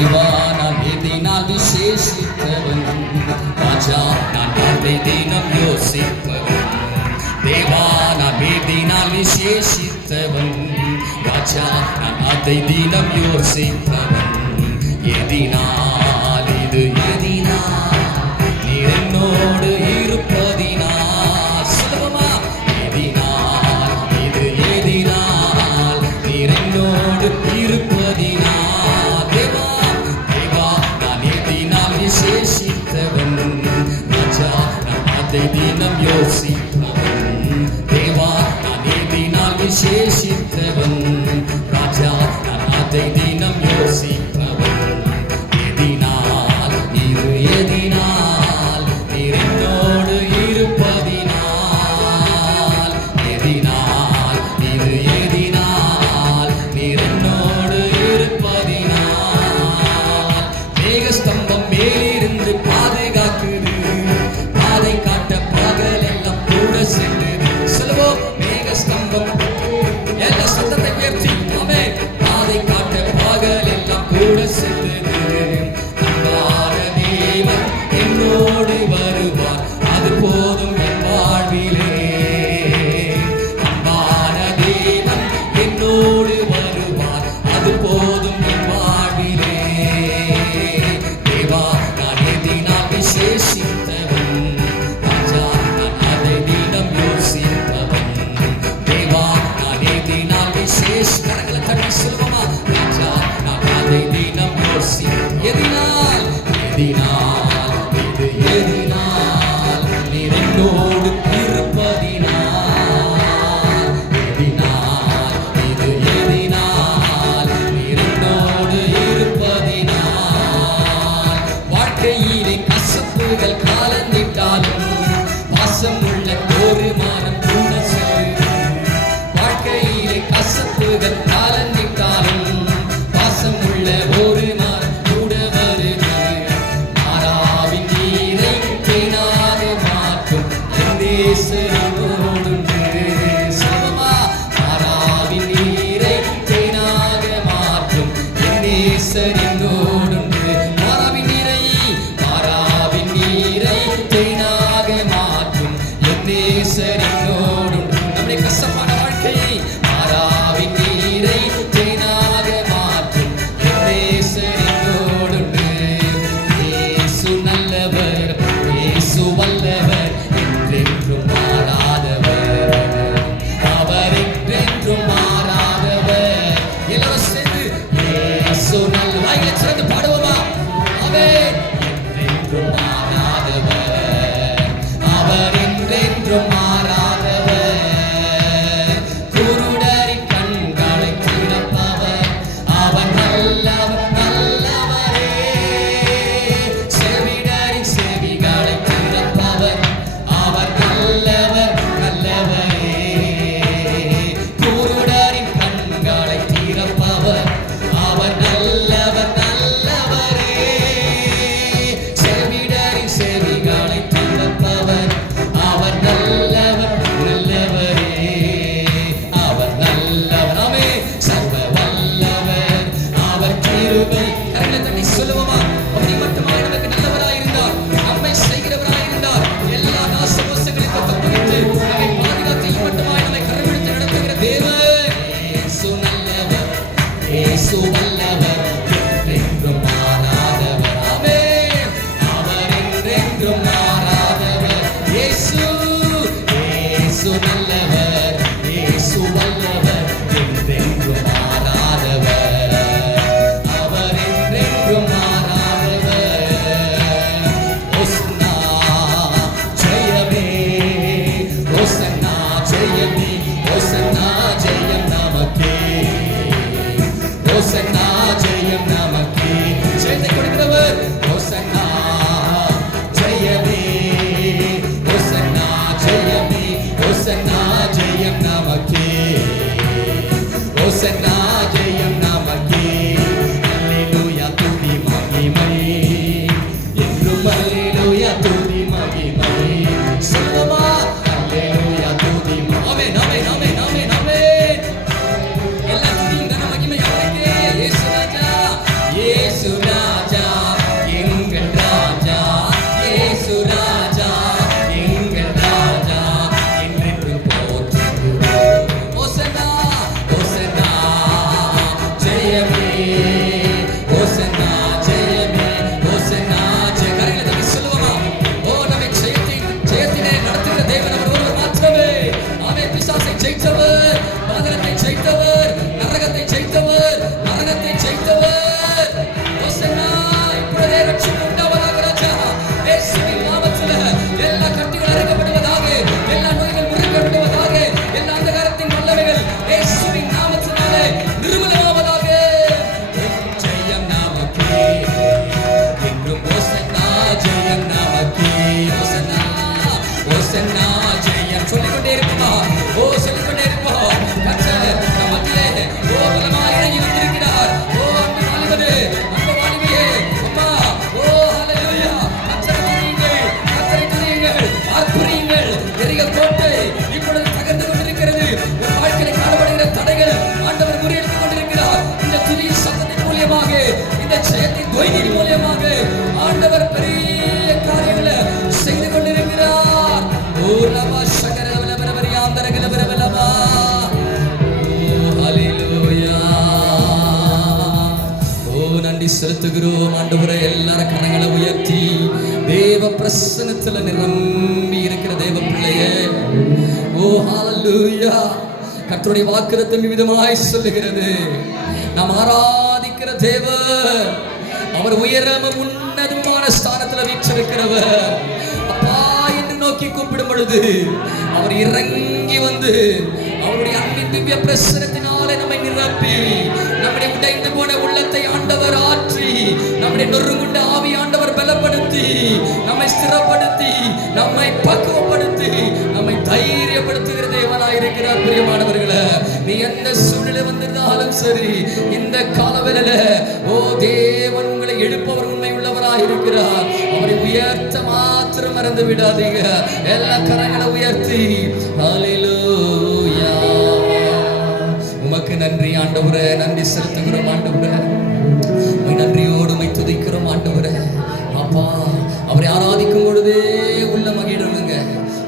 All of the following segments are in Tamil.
தேவா நான் எதினால் விசேஷித்தவன், ராஜா நான் அதை தினம் யோசிப்பவன். தேவா நான் எதினால் விசேஷித்தவன், ராஜா நான் அதை தினம் யோசிப்பவன். எதினால் இது எதினால் நீ என்னோடு இருப்பதினால், சுலபமா எதினால் இது எதினால் நீ என்னோடு இருப்பதினால். தேவா தேவா நான் எதினால் விசேஷித்தவன், ராஜா நான் அதை தினம் யோசிப்பவன். தேவா நான் எதினால் விசேஷித்தவன், ராஜா நான் அதை தினம் யோசிப்பவன். எதினால் இது எதினால் நீர் என்னோடு இருப்பதினால், எதினால் இது எதினால் நீர் என்னோடு இருப்பதினால். மேகஸ்தம்பம் மேலிருந்து பாதுகாக்குது, பாதை காட்ட பகலெல்லாம் கூட செல்லுது. சொல்லுவோம் மேகஸ்தம்பம் எல்லா சத்தத்தை உயர்த்தி ஆமென். பாதை காட்ட பகலெல்லாம் கூட செல்லுது. அன்பான தேவன் என்னோடு வருவார், அது போதும் என் வாழ்விலே. அன்பான தேவன் என்னோடு வருவார், அது போதும் என் வாழ்விலே. தேவா நான் எதினால் விசேஷித்தவன், ராஜா நான் அதை தினம் யோசிப்பவன். தேவா நான் எதினால் கரங்களை தட்டி சொல்லுவோமா, ராஜா நான் அதை தினம் யோசி. எதினால் எதினால் இது எதினால் நீர் என்னோடு இருப்பதினால், எதினால் இது எதினால் நீர் என்னோடு இருப்பதினால். வாழ்க்கையிலே கசப்புகள் கலந்திட்டாலும் பாசமுள்ள ஒரு மனம் கூட செல்லுது. வாழ்க்கையிலே கசப்புகள் கலந்திட்டாலும் பாசமுள்ள ஒரு மனம் கூட வருது. மாறாவின் நீரை தேனாக மாற்றும் என் நேசரோடுண்டு. சொல்லுமா மாறாவின் நீரை தேனாக மாற்றும் என் நேசரோடுண்டு. மாறாவின் நீரை தேனாக மாற்றும் என் நேசரோடுண்டு. நம்முடைய கசப்பான வாழ்க்கையை மாறாவின் நீரை தேனாக மாற்றும் என் நேசரோடுண்டு. இயேசு நல்லவர், இயேசு வல்லவர், என்றென்றும் மாறாதவர். அவர் என்றென்றும் மாறாதவர். எல்லாரும் சேர்ந்து இயேசு நல்ல வாய்களை திறந்து பாடுவோமா, அவர் என்றென்றும் மாறாதவர், அவர் என்றென்றும் மாறாதவர். குருடரின் கண்களை திறப்பவர், அவர் நல்லவர் நல்லவரே. செவிடரின் செவிகளை திறப்பவர், அவர் நல்லவர் நல்லவரே. குருடரின் கண்களை திறப்பவர், அவர் நல்லவர் நல்லவரே. செவிடரின் செவிகளை திறப்பவர், அவர் நல்லவர் நல்லவரே. அவர் நல்லவர் ஆமே சர்வ வல்லவர், அவர் கிருபை. கரங்களை தட்டி சொல்லுவோமா, அப்படி மட்டுமாய் நமக்கு நல்லவராயிருந்தார், நம்மை செய்கிறவராயிருந்தார், எல்லா நாசமோசங்களையும் தப்புவித்து நம்மை பாதுகாத்து மட்டுமாய் நம்மை கரம்பிடித்து நடத்துகிற தேவன். இயேசு நல்லவர், இயேசு வல்லவர், என்றென்றும் மாறாதவர். ஆமென். அவர் என்றென்றும் மாறாதவர். இயேசு இயேசு நல்லவர், இயேசு வல்லவர், என்றென்றும் மாறாதவர். அவர் என்றென்றும் மாறாதவர். ஓசன்னா ஜெயமே, ஓசன்னா ஜெயமே, ஓசன்னா ஜெயம் நமக்கே, ஓசன்னா ஜெயம் நமக்கே. ஜெயத்தை கொடுக்கிறவர் ஓசன்னா ஜெயமே, ஓசன்னா ஜெயமே, ஓசன்னா ஜெயம் நமக்கே, ஓசன்னா ஜெயம் நமக்கே. அல்லேலூயா துதி மகிமை, என்றும் அல்லேலூயா துதி மகிமை. சொல்லுமா அல்லேலூயா துதி மகிமை. ஆமென் ஆமென் ஆமென் ஆமென் ஆமென். எல்லா துதியும் கன மகிமை அவருக்கே. இயேசு ராஜா, இயேசு ராஜா. செலுத்துகிறோம் ஆண்டவரே. எல்லாரும் கரங்களை உயர்த்தி தேவ பிரசன்னத்துல நிரம்பி இருக்கிற தேவ பிள்ளையே, ஓ ஹல்லேலூயா. கர்த்தருடைய வாக்குத்தத்தம் விதமாய் சொல்லுகிறது, நாம் ஆராதிக்கிற தேவன் அவர் உயரமும் உன்னதமான ஸ்தானத்துல வீற்றிருக்கிறவர். அப்பா என்று நோக்கி கூப்பிடும் பொழுது அவர் இறங்கி வந்து அவருடைய அன்பின் திவ்ய பிரசன்னத்தினாலே நம்மை நிரப்பி, நம்முடைய உடைந்து போன உள்ளத்தை ஆண்டவர் ஆற்றி, நம்முடைய நொறுங்குண்ட ஆவி ஆண்டவர் பலப்படுத்தி, நம்மை ஸ்திரப்படுத்தி, நம்மை பக்குவப்படுத்தி, நம்மை தைரியப்படுத்துகிற தேவனாய் இருக்கிறார். பிரியமானவர்களே, நீ எந்த சூழ்நிலை வந்திருந்தாலும் சரி, இந்த காலவேளையில ஓ தேவன் உங்களை எழுப்பவர் உண்மை உள்ளவராய் இருக்கிறார். அவரை உயர்த்த மாத்திரம் மறந்து விடாதீங்க. எல்லா கரங்களை உயர்த்தி ஹல்லேலூயா. உமக்கு நன்றி ஆண்டவரே, நன்றி செலுத்துகிறோம் ஆண்டவரே. நன்றியோடு உம்மை துதிக்கிறோம் ஆண்டவரே. அப்பா, அவரை ஆராதிக்கும் பொழுதே உள்ள மகிழணுங்க.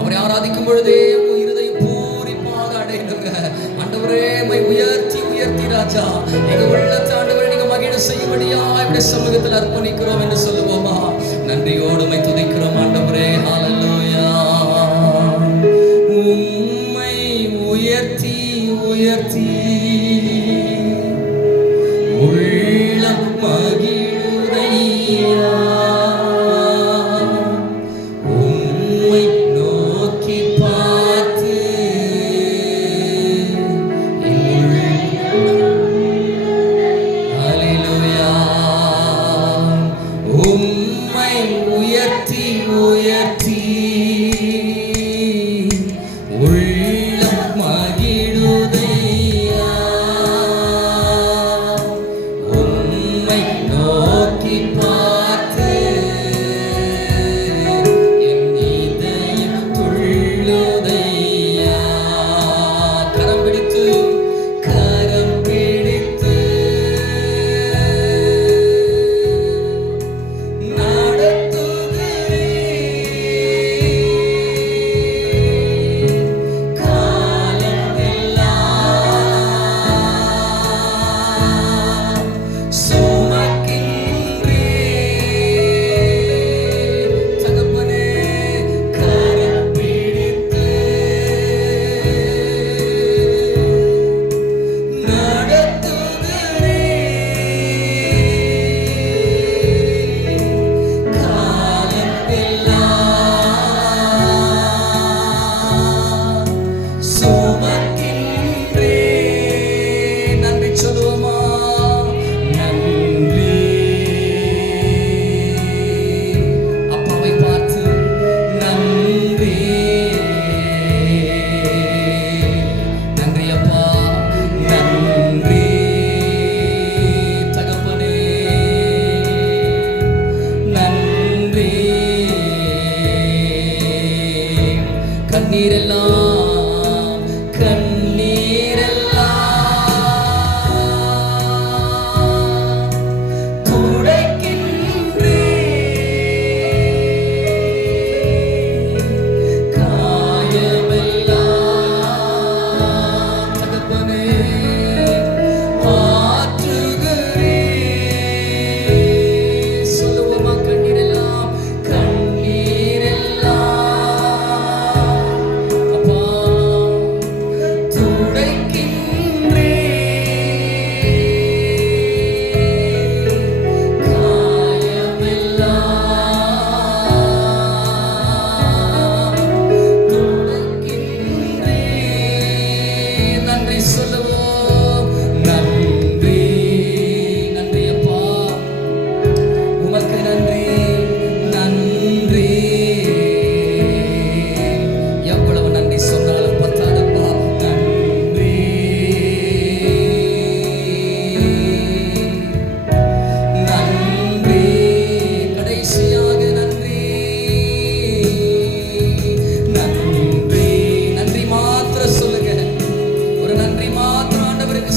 அவரை ஆராதிக்கும் பொழுதே இருதயம் பூரிப்பாக அடையணுங்க. ஆண்டவரே, உம்மை உயர்த்தி உயர்த்தி ராஜா எங்க உள்ளத்தை ஆண்டவரே நீங்க மகிழ செய்யும்படியா இப்படி சமூகத்தில் அர்ப்பணிக்கிறோம் என்று சொல்லுவோமா? நன்றியோடு உம்மை துதிக்கிறோம் ஆண்டவரே. ஹல்லேலூயா. உம்மை உயர்த்தி உயர்த்தி உள்ளம் மகிழுதையா. உம்மை நோக்கி பார்த்து ஹல்லேலூயா. உம்மை உயர்த்தி உயர்த்தி உள்ளம் மகிழுதையா. உம்மை நோக்கி பார்த்து என் இதயம் துள்ளுதையா. கரம் பிடித்து கண்ணீரெல்லாம் துடைக்கின்றே. காயமெல்லாம் தகப்பனே ஆற்றுகிறே. சொல்லுவோமா? கண்ணீரெல்லாம்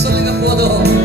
சொல்லுங்க போதும்.